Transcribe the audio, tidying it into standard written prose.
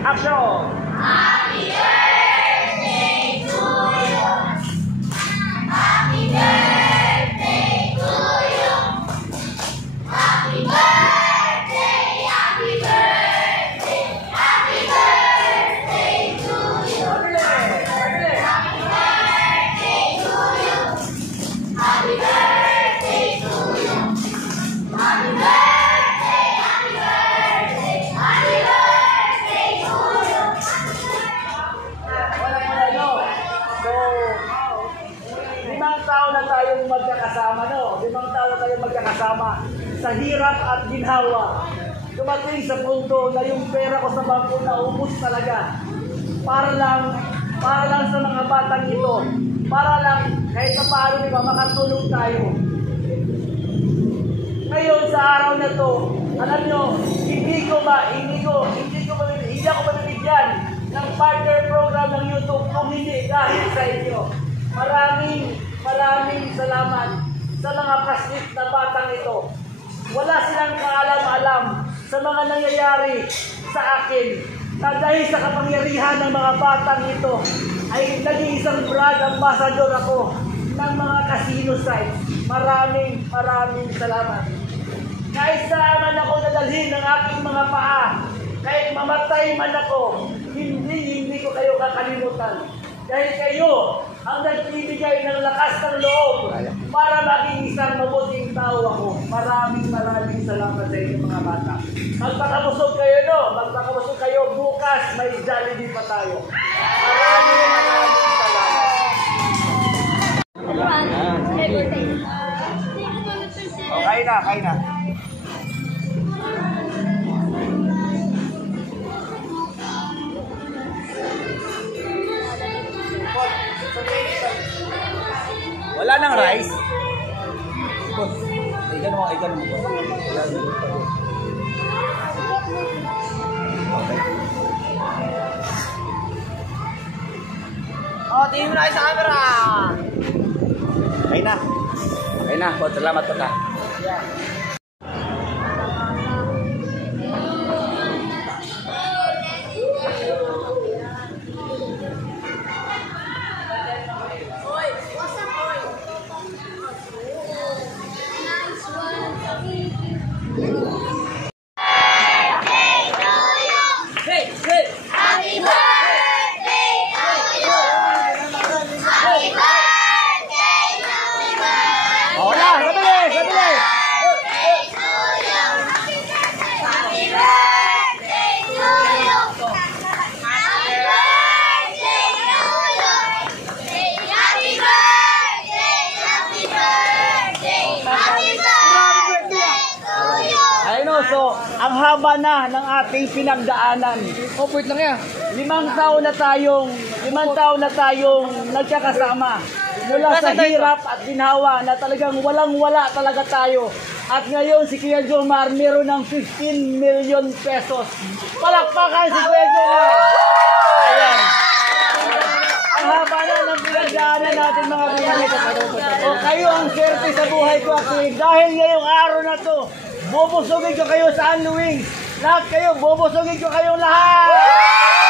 Action! Happy birthday to you. Happy birthday to you. Happy birthday, happy birthday, happy birthday to you. Happy birthday to you. Happy birthday to you. Happy birthday, happy birthday, happy birthday to you. So, 5 taon na tayong magkakasama, no? 5 taon na tayong magkakasama sa hirap at ginhawa. Dumating sa punto na yung pera ko sa bangko naubos talaga. Para lang sa mga batang ito. Para lang kahit na paano, di ba, makatulong tayo. Ngayon sa araw na to, alam nyo, hindi ako mabibigyan ng partner program ng YouTube kung hindi dahil sa inyo. Maraming salamat sa mga kaslit na batang ito. Wala silang kaalam-alam sa mga nangyayari sa akin. Na dahil sa kapangyarihan ng mga batang ito, ay naging isang brand ambassador ako ng mga casino sites. Maraming salamat. Kahit saan man ako nadalhin ng aking mga paa, kahit mamatay man ako, hindi ko kayo kakalimutan. Dahil kayo ang nagbibigay ng lakas ng loob para maging isang mabuting tao ako. Maraming salamat sa inyo mga bata. Magpakabusog kayo, no? Magpakabusog kayo. Bukas may Jollibee pa tayo. Maraming salamat. Kain na. Wala nang rice. Ikan mo. Oh, tingin mo na kayo sa camera. Okay na. Salamat po ka. So, ang haba na ng ating pinagdaanan. Wait lang yan. 5 taon na tayong nagkakasama. Mula sa hirap at ginhawa na talagang walang-wala talaga tayo. At ngayon si Kuya Jomar meron ng 15 million pesos. Palakpakan si Kuya Jomar! Ayan. Ang haba na ng pinagdaanan natin mga kapatid. O kayo ang swerte sa buhay ko at dahil ngayong araw na to, bubusugin ko kayo sa Unwings. Lahat kayo, bubusugin ko kayong lahat!